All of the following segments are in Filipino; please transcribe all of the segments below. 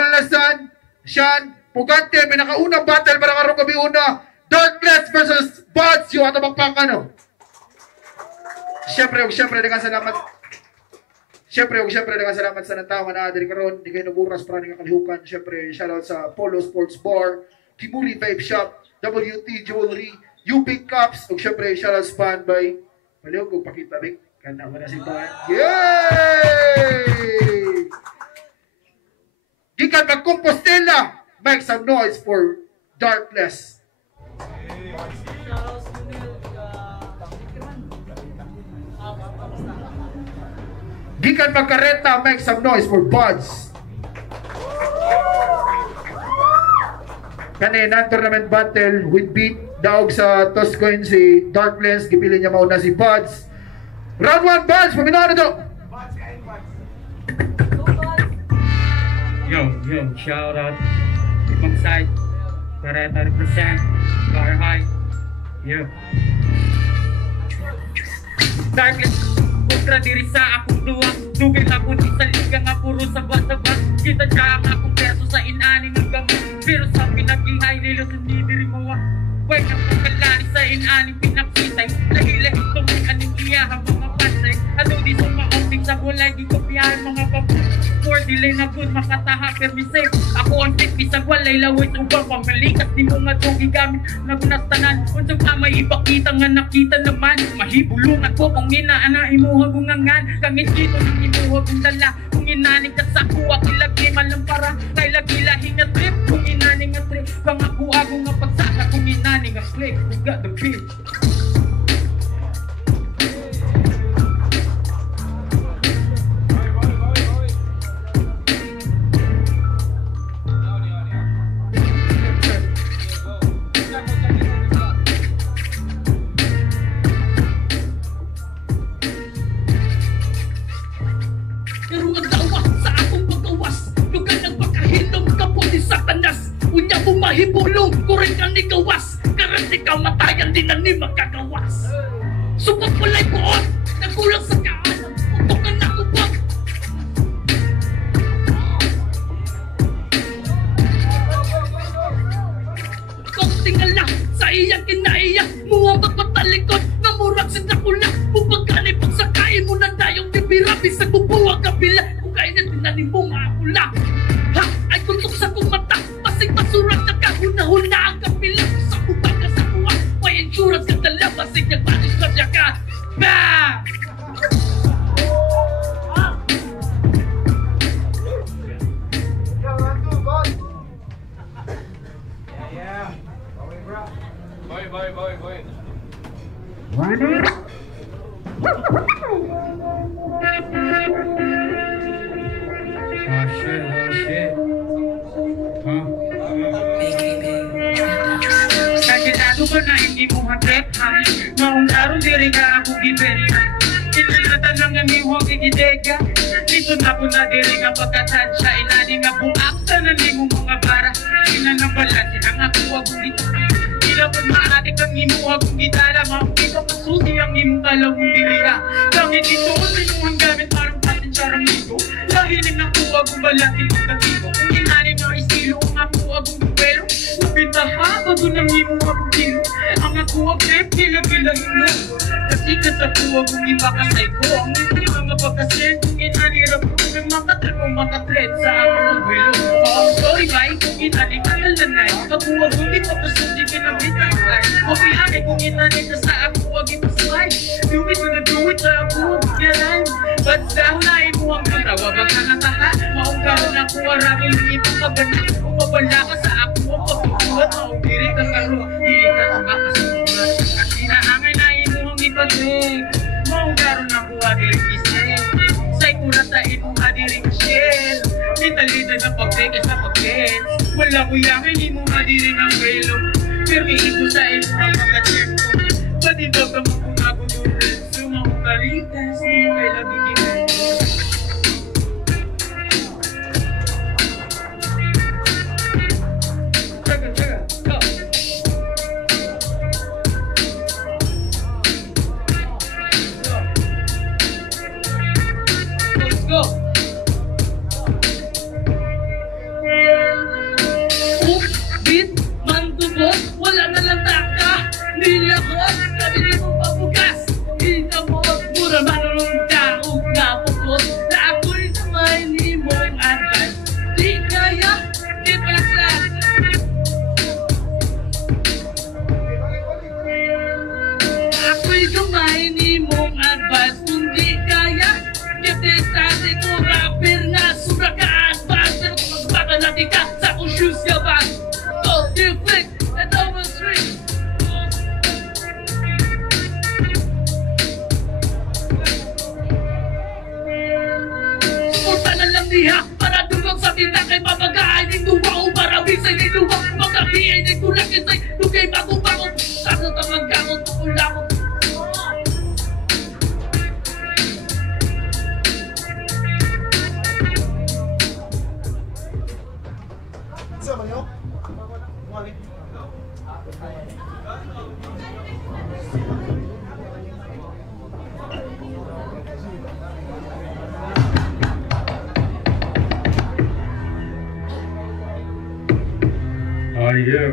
Walasan, Sean, Pugante, pinakaunang battle para karong gabi una. Darkness versus Buds, yung ato magpakano. Siyempre, dengan salamat. Siyempre, dengan salamat sa natawa na adiri karon. Di kayo naburas para nga kalihukan. Siyempre, shoutout sa Polo Sports Bar, Kimuri Vape Shop, WT Jewelry, UP Cups, ug siyempre, shoutout span by Palihog kung pakita, Vic. Kana mo na si Ban. Yay! Gikan mag-Compostela, make some noise for Darkness. Gikan magkareta, make some noise for Buds. Kanina tournament battle with beat daog sa Toscoin si Darkness, gipili niya mauna si Buds. Round 1 Buds, paminaw na to. Yo, shout out Ibang side, Kareta represent, Car High. Yo. Darkness, kontra diri sa akong duwang. Dugay labon sa liga nga puro sabat-sabat. Kita siya ang akong perso sa inaning ng gamit. Pero sa pinag-ihay nila sa diri mawa. Pwede ang pagkalari sa inaning pinakitay. Lahi-lahi tuming aning iyahang mga pansay. Ano di sa maombing sa bulay, di kopiyahan mga papu. For delay na good, makataha permi safe. Ako ang fit, bisag walay lawit ubang pamalikas. Di mo nga ito gigamit na gunastanan. Unsang may ipakita nga nakita naman. Mahibulungan ko kung inaana imuhag ungangan. Kangit dito ng imuhag ang dala. Kung inaning kasakuha kilagi malang para. Kay lagi lahing nga trip. Kung inaning nga trip, pangakuha ko nga pagsaka. Kung inaning nga click, we got the beat. Unya mo mahibulong, kurin kang nigawas. Karan ikaw matayan din na ni magkagawas. Subot walay buot, nagkulang sa kaalam. Utokan na kubot. Kung tingala sa iyang kinaiyak, muwabag matalikod, namurag si Dracula. Mupagkani pagsakain mo na dayong bibira, bisag bubuwag kabila. Kung kaya na tinanin mo maakula. Ha, ay tutok sa kong mata. Pasig masurat na kahuna-huna ang kapila. Sa kubang ka sa kuha, may insurance ka dala. Pasig nagbanis na siya ka. Bah! Boy. Oh shit. Huh? Kagilado ba na hindi mo hagret, ha? Maong araw diri ka ako gibenta. Inilatan lang ang iwag igidega. Dito na po na diri nga pagkatansya. Inani nga buakta na ni mo mga bara. Inanabalan ang ako akong dito. Dapat maatik ang imuha kung gitara. Maupit ang kasusi ang imong kalawang dirira. Langit ito ang inuhang gamit parang patinsyarang ito. Lahinim ng kuha kung balatin ang katibo. Kung inanin ng estilo ang ako akong bupero. Napintaha bago ng imuha kong tiro. Ang ako ang trip gila-gila ino. Kasi kasakuha kung iba kasay ko. Ang hindi mga pagkasin kung inanirap ko. Nang makatal mo makatred sa akong wilo. Sorry bye kung inanin kalalay. Kakuha kung di pa pasundi kinabit. Okay, ate, kung inanin ka sa ako, huwag ipaslide. Do it sa ako, yan. Ba't dahunain mo ang katawa, baka nataha. Maungkaroon ako, arangin ng ibang kabanat. Kung mabala ka sa ako, ang pagkukuhat, maugiri ka karo. Hindi ka makakasulat. At sinaangay na imo ang ipatig. Maungkaroon ako, adiring isip. Sa'y kuratain mo, adiring shell. Litalita na pag-tekas na pag-text. Wala ko yangin, imo adiring ang relo. Permihin ko sa iyo ang mga tempo. Patindog ka mo kung ako doon. Sumahukalitas, di mo kay labigin mo. Tsaga, go! Let's go! Pati ka sa akong shoes ka ba? Go, you flick, and over three. Suporta na lang niya para dumag sa tinta kay papagaay ng duwa o para bisay ni duwa magkahiay ng tulak isay lugay bago-bago sa tamang gamot tulakot. Yeah.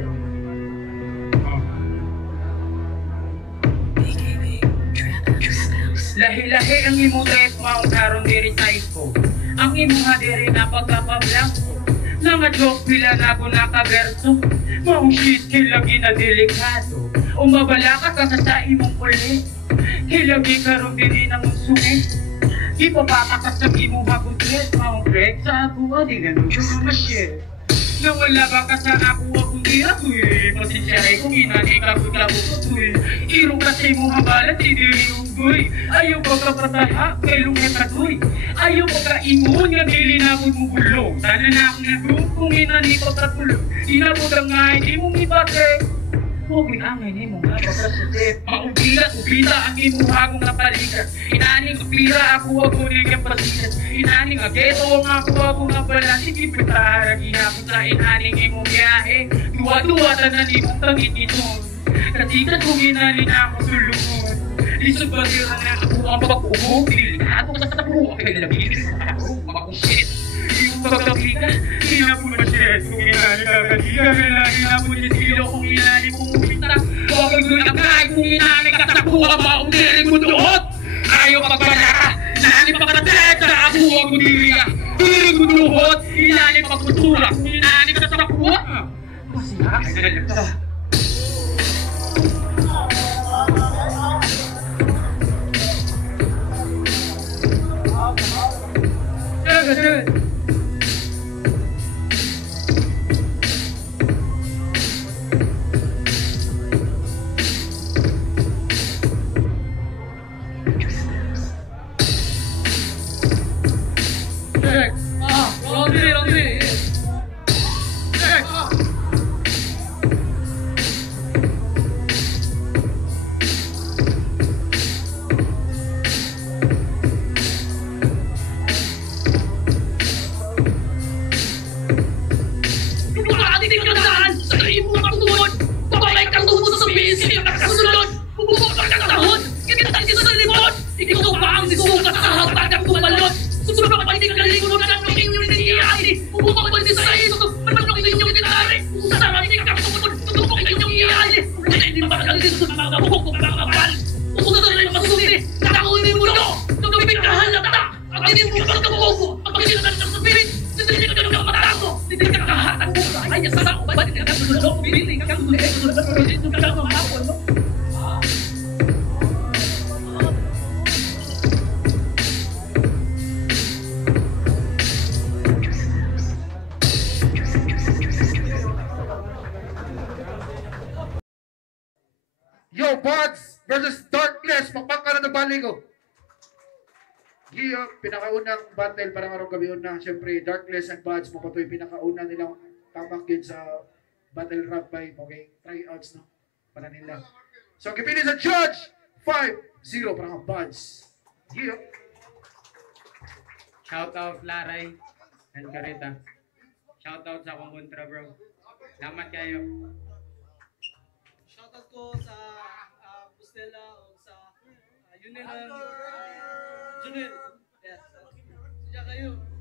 Lahi-lahi ang imo tres maong karon diri sa isko. Ang imo nga diri na pagkapablanko. Nga joke pila na ko nakaberso. Maong shit kilagi na delikado. Umabala ka sa imong kulit. Kilagi karon diri na mong sungit. Ipapatakas sa imong hagudret. Maong break sa ako di ganun yung mga shit. Nawala ba ka sa ako ako'y pasensyahe kung inanay kabut-kabut ako'y irong kasi mo habalan si diri unggoy. Ayaw pa kapataha kay lungat ako'y ayaw pa ka-ingon nga dilinabod mo bulong. Sana na akong nagong kung inanay pagkatulong. Inabod ang nga hindi mong ibate. Huwag angay ni mo nga pagkasutip. Maubila ang imuhagong napalikat. Inaning kapira ako ako niyang pasikat. Inaning ageto ang ako nga pala. Sige pitaragi ako sa inaning imong biyahe. Duwa-duwatan na ni mong tangit ito. Katikat kung inaning ako sulungon. Lisod ba sila na ako ang pag-ubog. Delikado ka sa tapo. Kailabitin ako makusit. Yung pagkakita, hinapon ba siya? Kung inani kakaliga, kailangan hinapon niya silo. Kung inani pumupita, huwag ang doon ang kahit kung inani katakuha maong diri mo doon. Ayaw pagpala ka, inani pagkatet sa ako ang diri ka. Diri mo doon, inani pagkutura. Kung inani katakuha, masaya ka ka. Good. Laundry. Yo, Buds versus Darkness. Magpangka na ng bali ko. Giyo, pinakaunang battle para karong gabi una. Siyempre, Darkness and Buds mo patoy pinakauna nilang tamak yun sa battle rap by okay, tryouts no para nila. So, kipili sa judge 5-0 para kang Buds. Giyo. Shout out Laray and Carita. Shout out sa akong kontra bro. Salamat kayo. Shoutout ko sa Bustela o sa Unilan. Junel. Yes. Siya kayo.